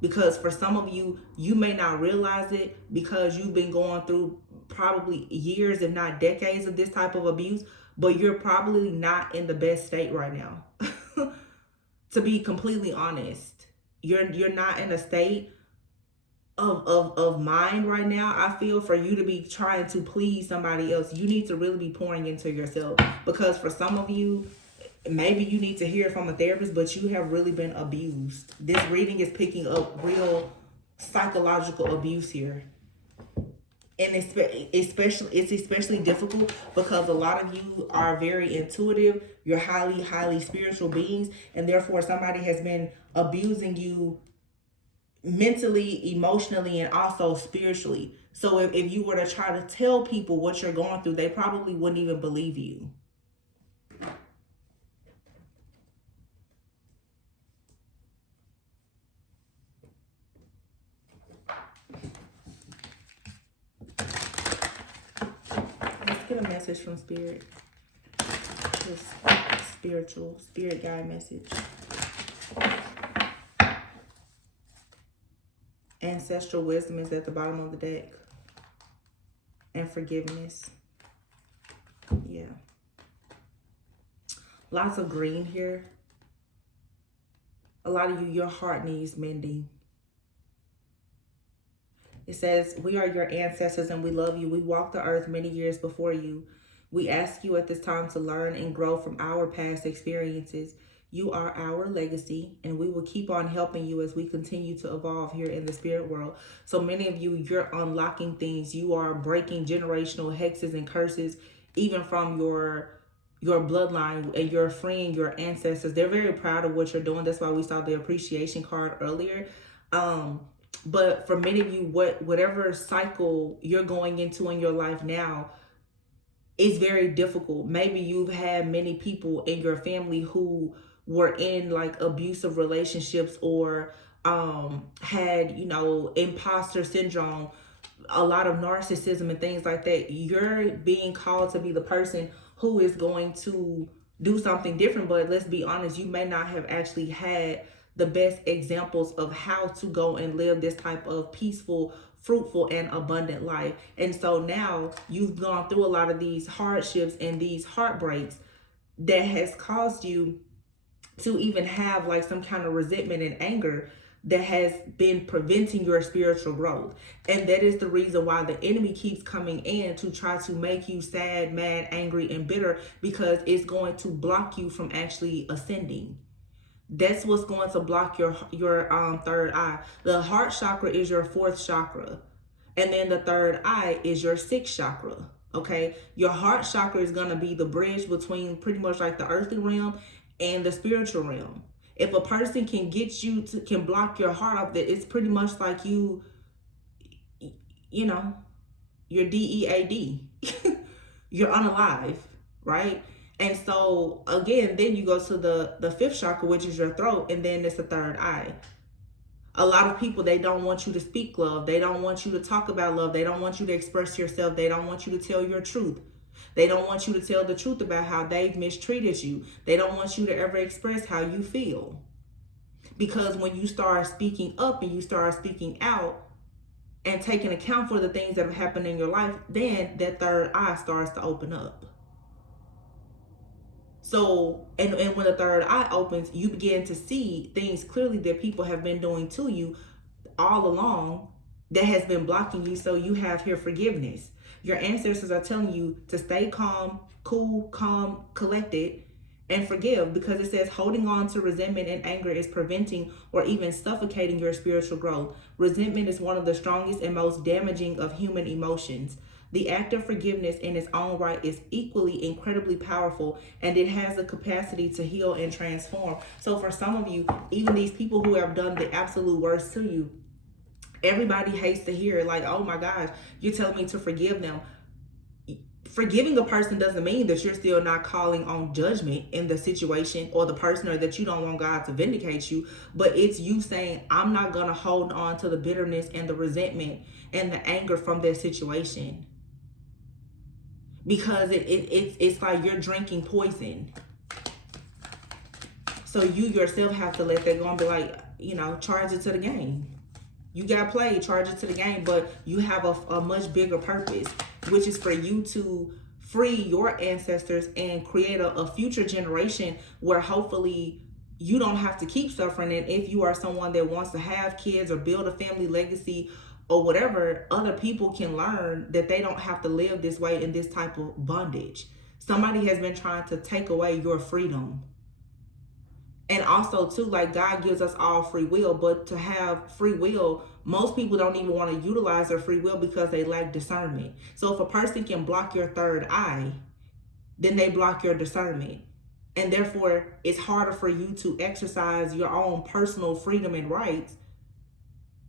Because for some of you, you may not realize it because you've been going through probably years, if not decades, of this type of abuse, but you're probably not in the best state right now. To be completely honest, you're not in a state of mind right now. I feel for you to be trying to please somebody else, you need to really be pouring into yourself, because for some of you, maybe you need to hear from a therapist, but you have really been abused. This reading is picking up real psychological abuse here. And it's especially difficult because a lot of you are very intuitive. You're highly spiritual beings, and therefore somebody has been abusing you mentally, emotionally, and also spiritually. So if you were to try to tell people what you're going through, they probably wouldn't even believe you. Let's get a message from Spirit. This spirit guide message. Ancestral wisdom is at the bottom of the deck. And forgiveness. Yeah. Lots of green here. A lot of you, your heart needs mending. It says, we are your ancestors and we love you. We walked the earth many years before you. We ask you at this time to learn and grow from our past experiences. You are our legacy, and we will keep on helping you as we continue to evolve here in the spirit world. So many of you, you're unlocking things. You are breaking generational hexes and curses, even from your bloodline, and you're freeing your ancestors. They're very proud of what you're doing. That's why we saw the appreciation card earlier. But for many of you, whatever cycle you're going into in your life now, it's very difficult. Maybe you've had many people in your family who were in like abusive relationships, or had, imposter syndrome, a lot of narcissism and things like that. You're being called to be the person who is going to do something different. But let's be honest, you may not have actually had the best examples of how to go and live this type of peaceful, fruitful, and abundant life. And so now you've gone through a lot of these hardships and these heartbreaks that has caused you to even have like some kind of resentment and anger that has been preventing your spiritual growth. And that is the reason why the enemy keeps coming in to try to make you sad, mad, angry, and bitter, because it's going to block you from actually ascending. That's what's going to block your third eye. The heart chakra is your fourth chakra, and then the third eye is your sixth chakra. Okay, your heart chakra is going to be the bridge between pretty much like the earthly realm and the spiritual realm. If a person can get you to, can block your heart off, that it's pretty much like you're DEAD. You're unalive, right? And so again, then you go to the fifth chakra, which is your throat, and then it's the third eye. A lot of people, they don't want you to speak love. They don't want you to talk about love. They don't want you to express yourself. They don't want you to tell your truth. They don't want you to tell the truth about how they've mistreated you. They don't want you to ever express how you feel. Because when you start speaking up and you start speaking out and taking account for the things that have happened in your life, then that third eye starts to open up. So, and when the third eye opens, you begin to see things clearly that people have been doing to you all along that has been blocking you. So you have here forgiveness. Your ancestors are telling you to stay calm, cool, calm, collected, and forgive, because it says holding on to resentment and anger is preventing or even suffocating your spiritual growth. Resentment is one of the strongest and most damaging of human emotions. The act of forgiveness in its own right is equally incredibly powerful, and it has the capacity to heal and transform. So for some of you, even these people who have done the absolute worst to you, everybody hates to hear, like, oh my gosh, you're telling me to forgive them. Forgiving a person doesn't mean that you're still not calling on judgment in the situation or the person, or that you don't want God to vindicate you. But it's you saying, I'm not going to hold on to the bitterness and the resentment and the anger from that situation. Because it's like you're drinking poison. So you yourself have to let that go and be like, charge it to the game. You got played, charge it to the game, but you have a much bigger purpose, which is for you to free your ancestors and create a future generation where hopefully you don't have to keep suffering. And if you are someone that wants to have kids or build a family legacy or whatever, other people can learn that they don't have to live this way in this type of bondage. Somebody has been trying to take away your freedom. And also too, like, God gives us all free will, but to have free will, most people don't even want to utilize their free will because they lack discernment. So if a person can block your third eye, then they block your discernment. And therefore, it's harder for you to exercise your own personal freedom and rights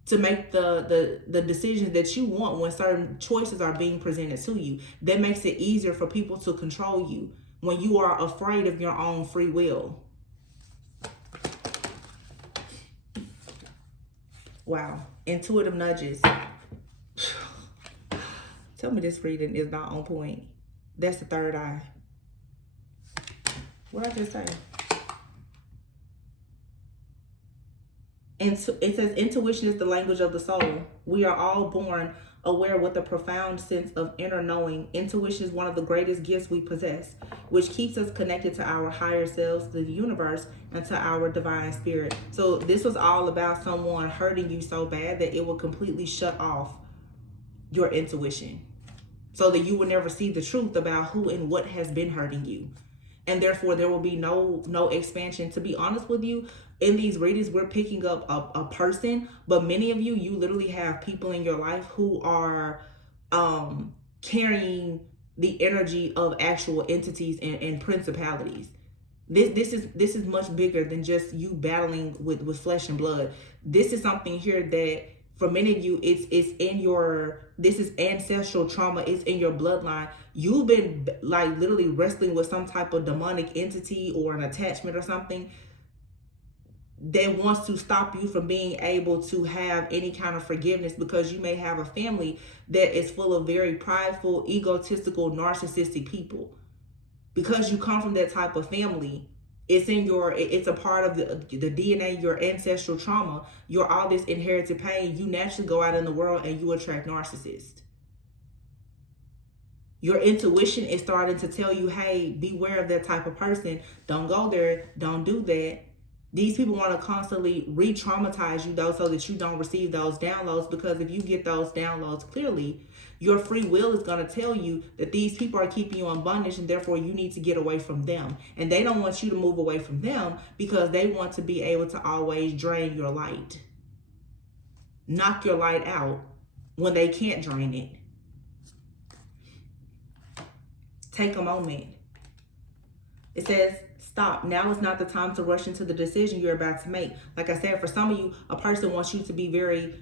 to make the decisions that you want when certain choices are being presented to you. That makes it easier for people to control you when you are afraid of your own free will. Wow. Intuitive nudges. Tell me this reading is not on point. That's the third eye. What did I just say? It says intuition is the language of the soul. We are all born aware with a profound sense of inner knowing. Intuition is one of the greatest gifts we possess, which keeps us connected to our higher selves, the universe, and to our divine spirit. So this was all about someone hurting you so bad that it will completely shut off your intuition, so that you will never see the truth about who and what has been hurting you. And therefore, there will be no expansion. To be honest with you, in these readings, we're picking up a person, but many of you literally have people in your life who are carrying the energy of actual entities and principalities. This is much bigger than just you battling with flesh and blood. This is something here that for many of you, this is ancestral trauma. It's in your bloodline. You've been like literally wrestling with some type of demonic entity or an attachment or something that wants to stop you from being able to have any kind of forgiveness, because you may have a family that is full of very prideful, egotistical, narcissistic people. Because you come from that type of family, it's a part of the DNA, your ancestral trauma, your all this inherited pain. You naturally go out in the world and you attract narcissists. Your intuition is starting to tell you, hey, beware of that type of person. Don't go there. Don't do that. These people want to constantly re-traumatize you, though, so that you don't receive those downloads. Because if you get those downloads clearly, your free will is going to tell you that these people are keeping you in bondage, and therefore you need to get away from them. And they don't want you to move away from them because they want to be able to always drain your light. Knock your light out when they can't drain it. Take a moment. It says, stop. Now is not the time to rush into the decision you're about to make. Like I said, for some of you, a person wants you to be very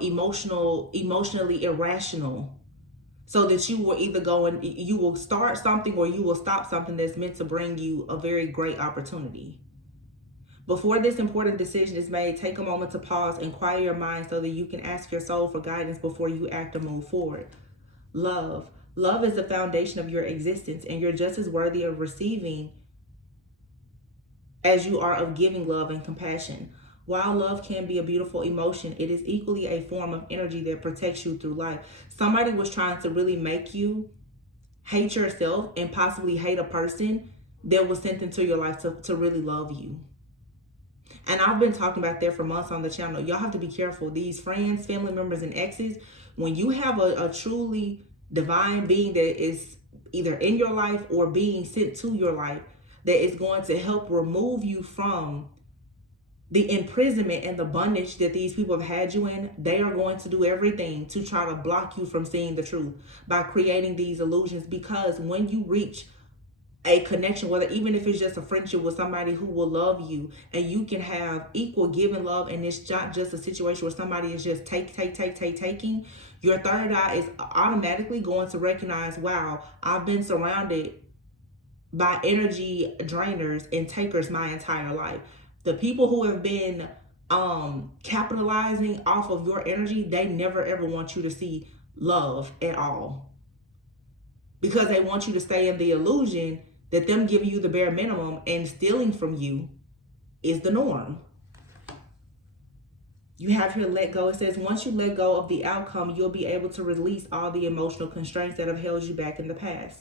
emotionally irrational, so that you will either go and you will start something or you will stop something that's meant to bring you a very great opportunity. Before this important decision is made, take a moment to pause and quiet your mind so that you can ask your soul for guidance before you act or move forward. Love. Love is the foundation of your existence, and you're just as worthy of receiving as you are of giving love and compassion. While love can be a beautiful emotion, it is equally a form of energy that protects you through life. Somebody was trying to really make you hate yourself and possibly hate a person that was sent into your life to really love you. And I've been talking about that for months on the channel. Y'all have to be careful. These friends, family members, and exes, when you have a truly divine being that is either in your life or being sent to your life, that is going to help remove you from the imprisonment and the bondage that these people have had you in, they are going to do everything to try to block you from seeing the truth by creating these illusions. Because when you reach a connection, whether even if it's just a friendship with somebody who will love you, and you can have equal giving love, and it's not just a situation where somebody is just taking, your third eye is automatically going to recognize, wow, I've been surrounded by energy drainers and takers my entire life. The people who have been capitalizing off of your energy, they never ever want you to see love at all, because they want you to stay in the illusion that them giving you the bare minimum and stealing from you is the norm. You have here let go. It says, once you let go of the outcome, you'll be able to release all the emotional constraints that have held you back in the past.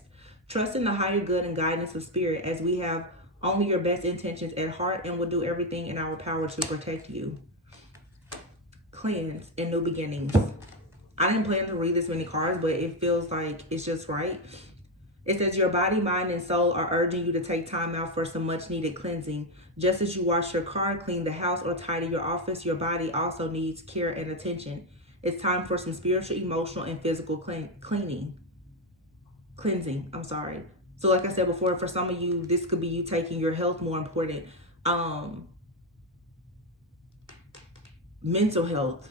Trust in the higher good and guidance of spirit, as we have only your best intentions at heart and will do everything in our power to protect you. cleanse, and new beginnings. I didn't plan to read this many cards, but it feels like it's just right. It says your body, mind, and soul are urging you to take time out for some much needed cleansing. Just as you wash your car, clean the house, or tidy your office, your body also needs care and attention. It's time for some spiritual, emotional, and physical cleansing. So like I said before, for some of you, this could be you taking your health more important. Mental health,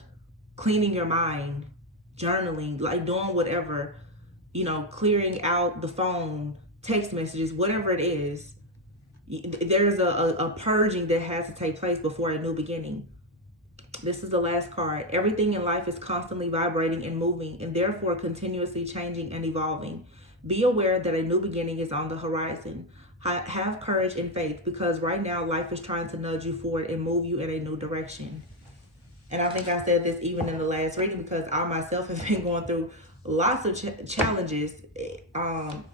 cleaning your mind, journaling, like doing whatever, clearing out the phone, text messages, whatever it is. There's a purging that has to take place before a new beginning. This is the last card. Everything in life is constantly vibrating and moving, and therefore continuously changing and evolving. Be aware that a new beginning is on the horizon. Have courage and faith, because right now life is trying to nudge you forward and move you in a new direction. And I think I said this even in the last reading, because I myself have been going through lots of challenges,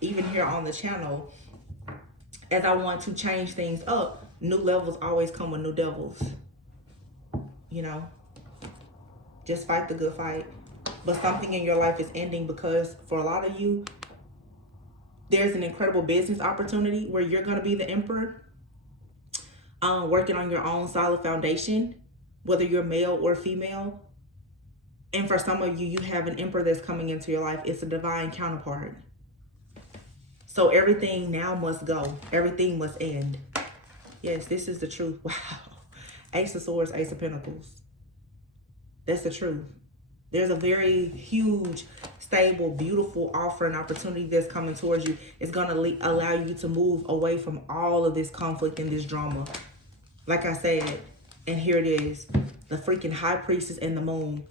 even here on the channel. As I want to change things up, new levels always come with new devils. Just fight the good fight. But something in your life is ending, because for a lot of you, there's an incredible business opportunity where you're going to be the emperor, working on your own solid foundation, whether you're male or female. And for some of you, you have an emperor that's coming into your life. It's a divine counterpart. So everything now must go. Everything must end. Yes, this is the truth. Wow. Ace of Swords, Ace of Pentacles. That's the truth. There's a very huge, stable, beautiful offer and opportunity that's coming towards you. It's going to allow you to move away from all of this conflict and this drama. Like I said, and here it is, the freaking High Priestess and the Moon.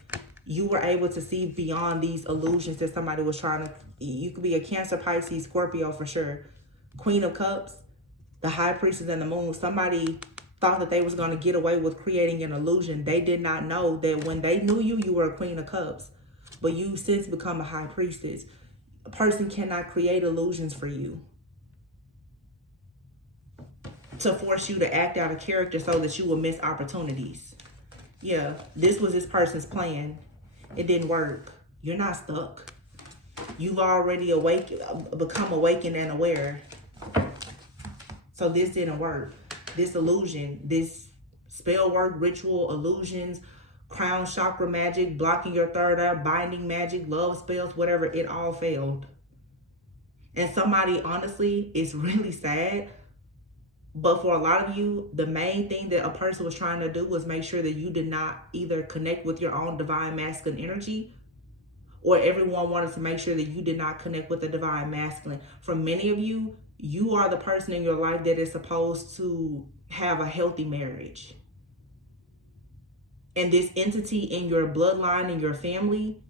You were able to see beyond these illusions that somebody was trying to... You could be a Cancer, Pisces, Scorpio for sure. Queen of Cups, the High Priestess and the Moon. Somebody thought that they was going to get away with creating an illusion. They did not know that when they knew you, you were a Queen of Cups. But you since become a High Priestess. A person cannot create illusions for you to force you to act out of character so that you will miss opportunities. Yeah, this was this person's plan. It didn't work. You're not stuck. You've already become awakened and aware. So this didn't work. This illusion, this spell work, ritual, illusions, crown chakra magic, blocking your third eye, binding magic, love spells, whatever, it all failed. And somebody, honestly, it's really sad. But for a lot of you, the main thing that a person was trying to do was make sure that you did not either connect with your own divine masculine energy, or everyone wanted to make sure that you did not connect with the divine masculine. For many of you, you are the person in your life that is supposed to have a healthy marriage. And this entity in your bloodline and your family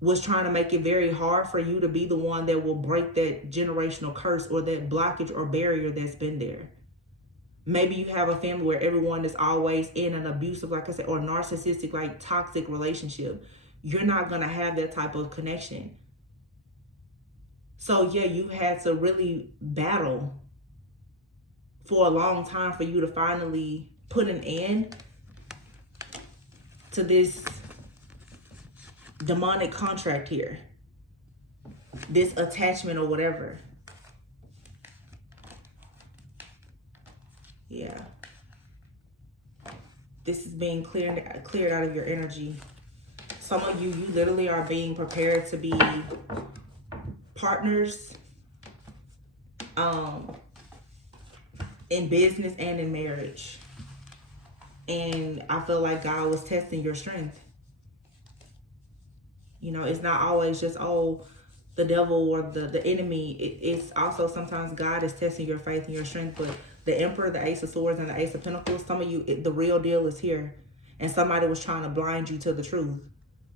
was trying to make it very hard for you to be the one that will break that generational curse or that blockage or barrier that's been there. Maybe you have a family where everyone is always in an abusive, like I said, or narcissistic, like toxic relationship. You're not going to have that type of connection. So yeah, you had to really battle for a long time for you to finally put an end to this demonic contract here, this attachment or whatever. Yeah, this is being cleared out of your energy. Some of you literally are being prepared to be partners in business and in marriage. And I feel like God was testing your strength. It's not always just, the devil or the enemy. It's also sometimes God is testing your faith and your strength. But the Emperor, the Ace of Swords, and the Ace of Pentacles, some of you, the real deal is here. And somebody was trying to blind you to the truth.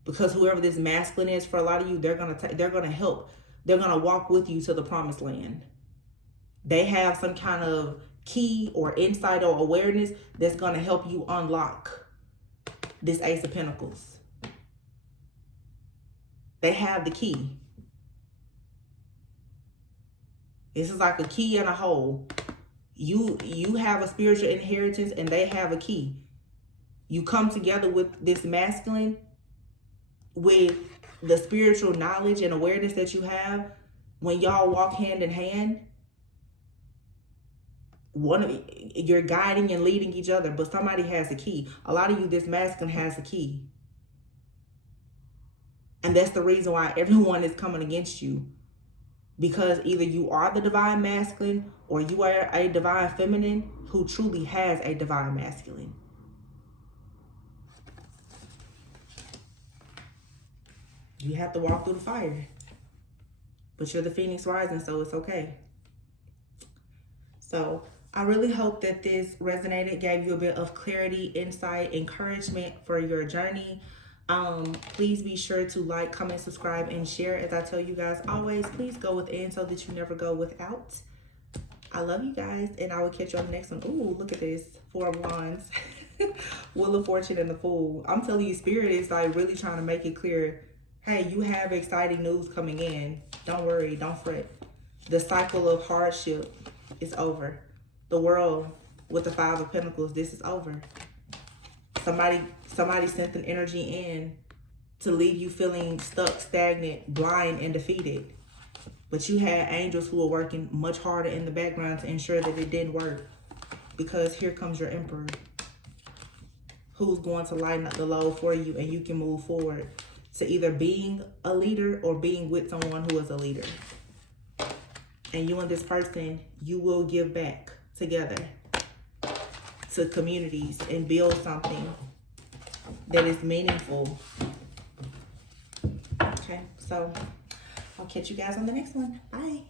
Because whoever this masculine is, for a lot of you, they're gonna help. They're gonna walk with you to the promised land. They have some kind of key or insight or awareness that's gonna help you unlock this Ace of Pentacles. They have the key. This is like a key in a hole. You have a spiritual inheritance and they have a key. You come together with this masculine, with the spiritual knowledge and awareness that you have. When y'all walk hand in hand, you're guiding and leading each other, but somebody has the key. A lot of you, this masculine has the key. And that's the reason why everyone is coming against you. Because either you are the divine masculine or you are a divine feminine who truly has a divine masculine. You have to walk through the fire. But you're the Phoenix rising, so it's okay. So I really hope that this resonated, gave you a bit of clarity, insight, encouragement for your journey. Please be sure to like, comment, subscribe, and share. As I tell you guys always, please go within so that you never go without. I love you guys, and I will catch you on the next one. Ooh, look at this. 4 of Wands. Wheel of Fortune and the Fool. I'm telling you, Spirit is like really trying to make it clear. Hey, you have exciting news coming in. Don't worry, don't fret. The cycle of hardship is over. The world with the 5 of Pentacles, this is over. Somebody sent an energy in to leave you feeling stuck, stagnant, blind, and defeated. But you had angels who were working much harder in the background to ensure that it didn't work. Because here comes your Emperor, who's going to lighten up the load for you, and you can move forward to either being a leader or being with someone who is a leader. And you and this person, you will give back together to communities and build something that is meaningful. Okay, so I'll catch you guys on the next one. Bye.